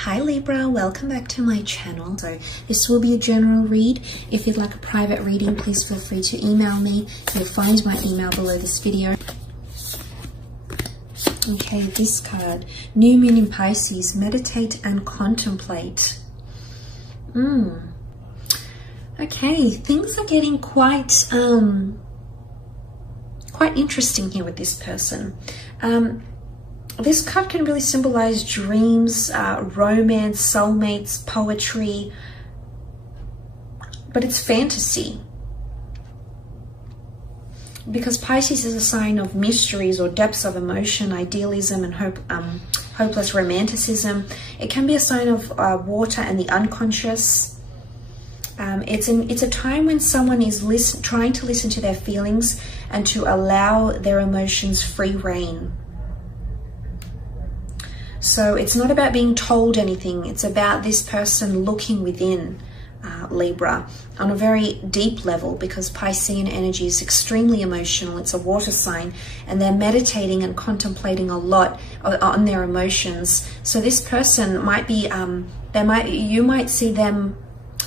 Hi Libra, welcome back to my channel. So this will be a general read. If you'd like a private reading, please feel free to email me. You'll find my email below this video. Okay, this card, New Moon in Pisces, meditate and contemplate. Okay, things are getting quite interesting here with this person. This card can really symbolize dreams, romance, soulmates, poetry, but it's fantasy. Because Pisces is a sign of mysteries or depths of emotion, idealism, and hopeless romanticism. It can be a sign of water and the unconscious. It's a time when someone is trying to listen to their feelings and to allow their emotions free rein. So it's not about being told anything. It's about this person looking within, Libra, on a very deep level, because Piscean energy is extremely emotional. It's a water sign, and they're meditating and contemplating a lot on their emotions. So this person might be, you might see them,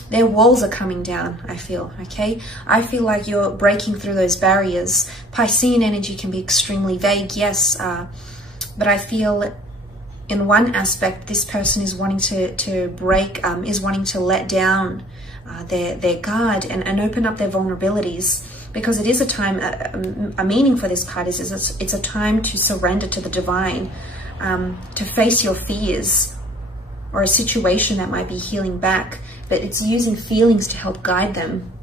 their walls are coming down, I feel, okay? I feel like you're breaking through those barriers. Piscean energy can be extremely vague, yes, but I feel in one aspect, this person is wanting to break, is wanting to let down their guard and open up their vulnerabilities, because it is a time, a meaning for this card is it's a time to surrender to the divine, to face your fears or a situation that might be healing back, but it's using feelings to help guide them.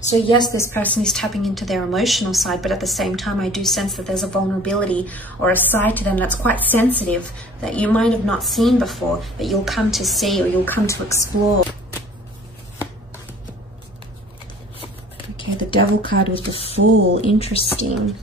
So yes, this person is tapping into their emotional side, but at the same time, I do sense that there's a vulnerability or a side to them that's quite sensitive that you might have not seen before, but you'll come to see or you'll come to explore. Okay, the Devil card with the Fool, interesting.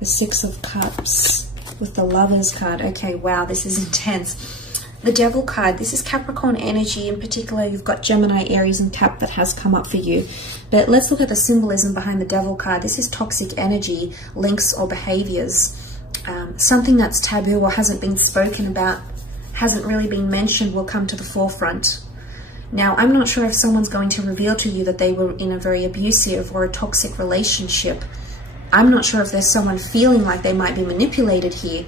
The Six of Cups with the Lovers card. Okay, wow, this is intense. The Devil card, this is Capricorn energy. In particular, you've got Gemini, Aries, and Cap that has come up for you. But let's look at the symbolism behind the Devil card. This is toxic energy, links or behaviors. Something that's taboo or hasn't been spoken about, hasn't really been mentioned, will come to the forefront. Now, I'm not sure if someone's going to reveal to you that they were in a very abusive or a toxic relationship. I'm not sure if there's someone feeling like they might be manipulated here.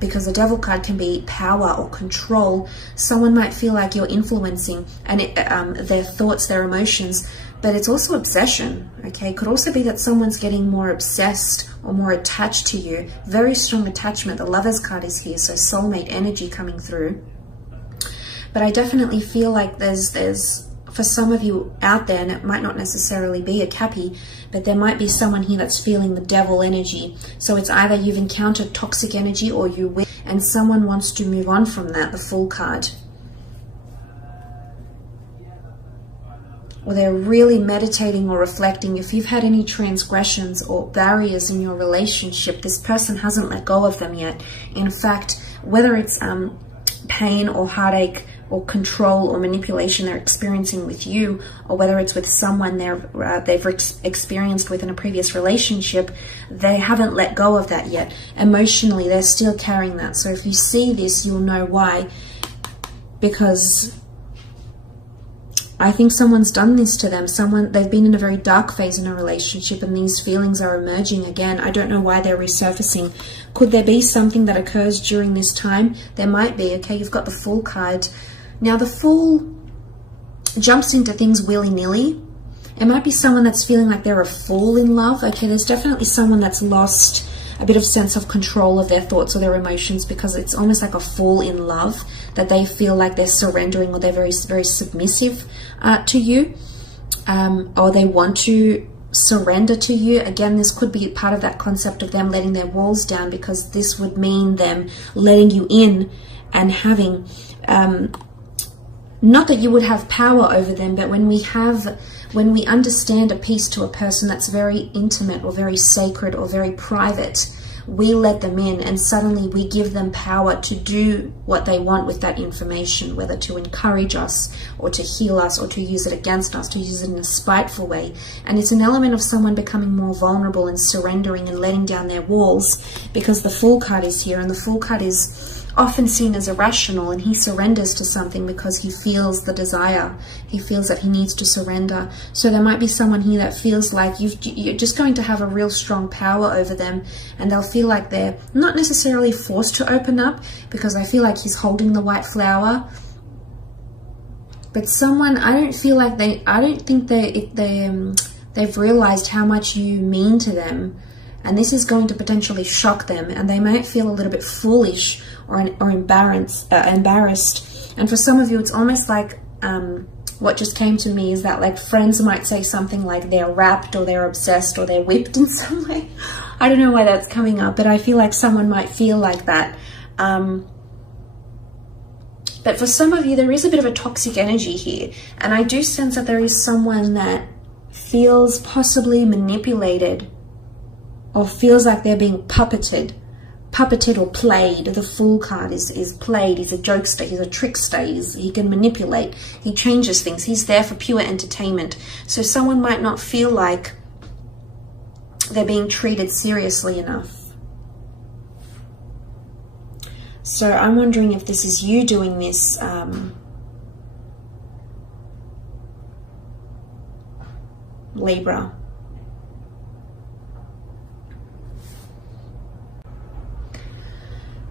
Because the Devil card can be power or control. Someone might feel like you're influencing and their thoughts, their emotions, but it's also obsession, okay? It could also be that someone's getting more obsessed or more attached to you. Very strong attachment. The Lovers card is here, so soulmate energy coming through. But I definitely feel like there's for some of you out there, and it might not necessarily be a Cappy, but there might be someone here that's feeling the Devil energy. So it's either you've encountered toxic energy or you will, and someone wants to move on from that, the Fool card. Or they're really meditating or reflecting. If you've had any transgressions or barriers in your relationship, this person hasn't let go of them yet. In fact, whether it's pain or heartache or control or manipulation they're experiencing with you, or whether it's with someone they've experienced with in a previous relationship, they haven't let go of that yet. Emotionally, they're still carrying that. So if you see this, you'll know why. Because I think someone's done this to them. They've been in a very dark phase in a relationship, and these feelings are emerging again. I don't know why they're resurfacing. Could there be something that occurs during this time? There might be. Okay, you've got the Fool card. Now, the Fool jumps into things willy-nilly. It might be someone that's feeling like they're a fool in love. Okay, there's definitely someone that's lost a bit of sense of control of their thoughts or their emotions, because it's almost like a fool in love, that they feel like they're surrendering or they're very, very submissive to you, or they want to surrender to you. Again, this could be part of that concept of them letting their walls down, because this would mean them letting you in and having not that you would have power over them, but when we understand a piece to a person that's very intimate or very sacred or very private, we let them in, and suddenly we give them power to do what they want with that information, whether to encourage us or to heal us or to use it against us, to use it in a spiteful way. And it's an element of someone becoming more vulnerable and surrendering and letting down their walls, because the Fool card is here, and the Fool card is often seen as irrational, and he surrenders to something because he feels the desire. He feels that he needs to surrender. So there might be someone here that feels like you're just going to have a real strong power over them, and they'll feel like they're not necessarily forced to open up, because I feel like he's holding the white flower. But someone, I don't think they've realized how much you mean to them. And this is going to potentially shock them, and they might feel a little bit foolish or embarrassed. And for some of you, it's almost like what just came to me is that, like, friends might say something like they're wrapped or they're obsessed or they're whipped in some way. I don't know why that's coming up, but I feel like someone might feel like that. But for some of you, there is a bit of a toxic energy here. And I do sense that there is someone that feels possibly manipulated, or feels like they're being puppeted or played. The Fool card is played. He's a jokester, he's a trickster, he can manipulate, he changes things, he's there for pure entertainment. So someone might not feel like they're being treated seriously enough. So I'm wondering if this is you doing this, Libra.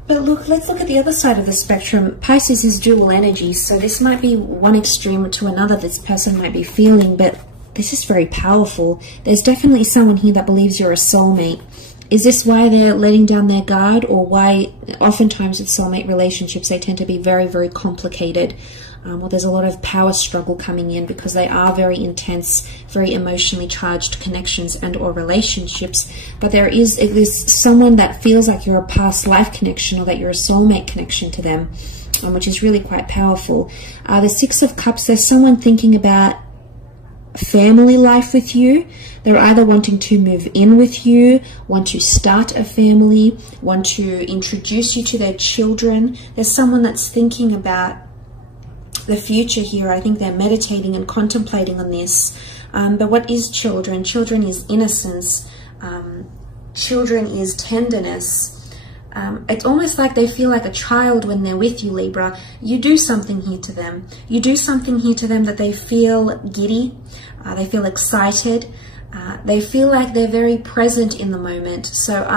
But look, let's look at the other side of the spectrum. Pisces is dual energy, so this might be one extreme to another this person might be feeling, but this is very powerful. There's definitely someone here that believes you're a soulmate. Is this why they're letting down their guard, or why oftentimes with soulmate relationships they tend to be very, very complicated? Well, there's a lot of power struggle coming in because they are very intense, very emotionally charged connections and or relationships. But there is someone that feels like you're a past life connection, or that you're a soulmate connection to them, which is really quite powerful. The Six of Cups, there's someone thinking about family life with you. They're either wanting to move in with you, want to start a family, want to introduce you to their children. There's someone that's thinking about the future here. I think they're meditating and contemplating on this. But what is children? Children is innocence. Children is tenderness. It's almost like they feel like a child when they're with you, Libra. You do something here to them. You do something here to them that they feel giddy. They feel excited. They feel like they're very present in the moment. So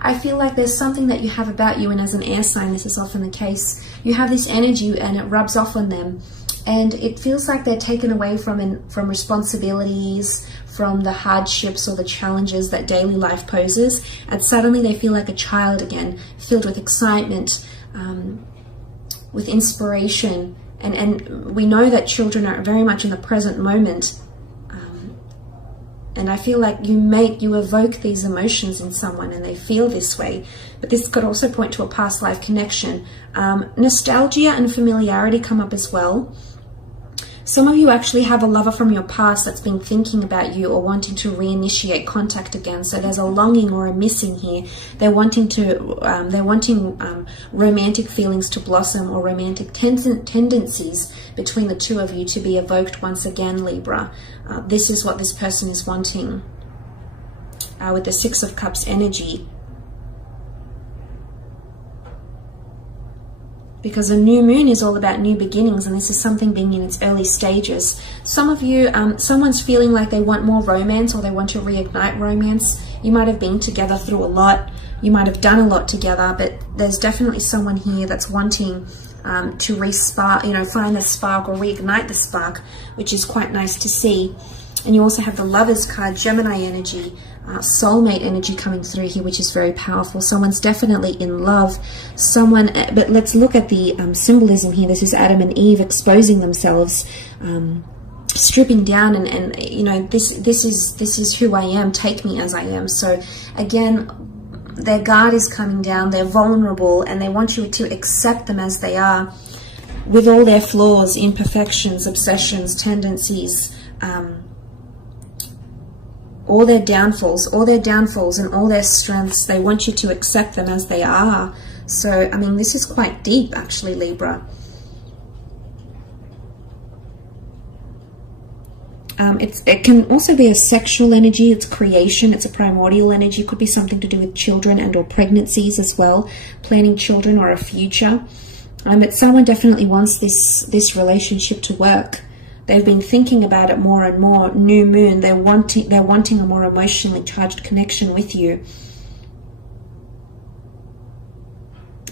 I feel like there's something that you have about you, and as an air sign, this is often the case. You have this energy and it rubs off on them. And it feels like they're taken away from responsibilities, from the hardships or the challenges that daily life poses. And suddenly they feel like a child again, filled with excitement, with inspiration. And we know that children are very much in the present moment. And I feel like you evoke these emotions in someone and they feel this way. But this could also point to a past life connection. Nostalgia and familiarity come up as well. Some of you actually have a lover from your past that's been thinking about you or wanting to reinitiate contact again. So there's a longing or a missing here. They're wanting romantic feelings to blossom, or romantic tendencies between the two of you to be evoked once again, Libra. This is what this person is wanting with the Six of Cups energy. Because a new moon is all about new beginnings, and this is something being in its early stages. Some of you, someone's feeling like they want more romance, or they want to reignite romance. You might have been together through a lot. You might have done a lot together, but there's definitely someone here that's wanting to re-spark, find the spark or reignite the spark, which is quite nice to see. And you also have the Lovers card, Gemini energy, soulmate energy coming through here, which is very powerful. Someone's definitely in love. But let's look at the symbolism here. This is Adam and Eve exposing themselves, stripping down, and this is who I am. Take me as I am. So again, their guard is coming down. They're vulnerable, and they want you to accept them as they are, with all their flaws, imperfections, obsessions, tendencies. All their downfalls and all their strengths. They want you to accept them as they are. So, I mean, this is quite deep, actually, Libra. It can also be a sexual energy. It's creation. It's a primordial energy. It could be something to do with children and or pregnancies as well, planning children or a future. But someone definitely wants this relationship to work. They've been thinking about it more and more. New moon. They're wanting a more emotionally charged connection with you.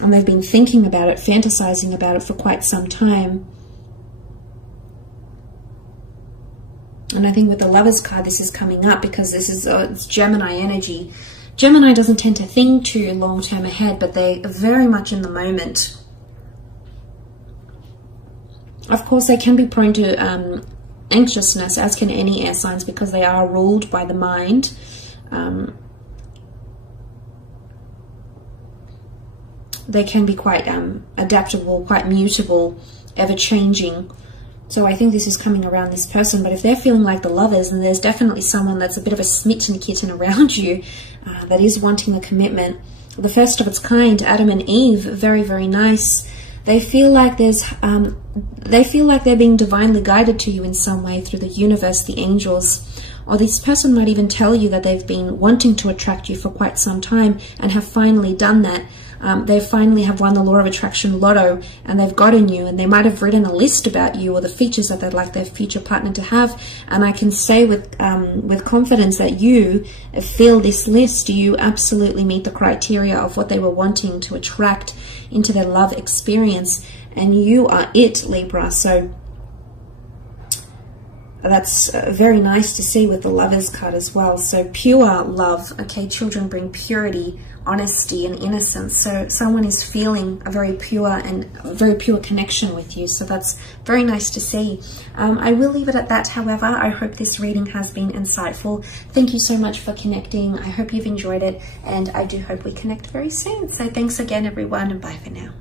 And they've been thinking about it, fantasizing about it for quite some time. And I think with the Lovers card, this is coming up because this is it's Gemini energy. Gemini doesn't tend to think too long-term ahead, but they are very much in the moment. Of course, they can be prone to anxiousness, as can any air signs, because they are ruled by the mind. They can be quite adaptable, quite mutable, ever-changing. So I think this is coming around this person. But if they're feeling like the Lovers, then there's definitely someone that's a bit of a smitten kitten around you that is wanting a commitment. The first of its kind, Adam and Eve, very, very nice. They feel like they're being divinely guided to you in some way through the universe, the angels. Or this person might even tell you that they've been wanting to attract you for quite some time and have finally done that. They finally have won the law of attraction lotto and they've gotten you, and they might have written a list about you or the features that they'd like their future partner to have. And I can say with confidence that you fill this list. You absolutely meet the criteria of what they were wanting to attract into their love experience, and you are it, Libra. So that's very nice to see with the Lovers card as well. So pure love. Okay, children bring purity, honesty and innocence. So someone is feeling a very pure connection with you. So that's very nice to see. I will leave it at that. However, I hope this reading has been insightful. Thank you so much for connecting. I hope you've enjoyed it, and I do hope we connect very soon. So thanks again, everyone, and bye for now.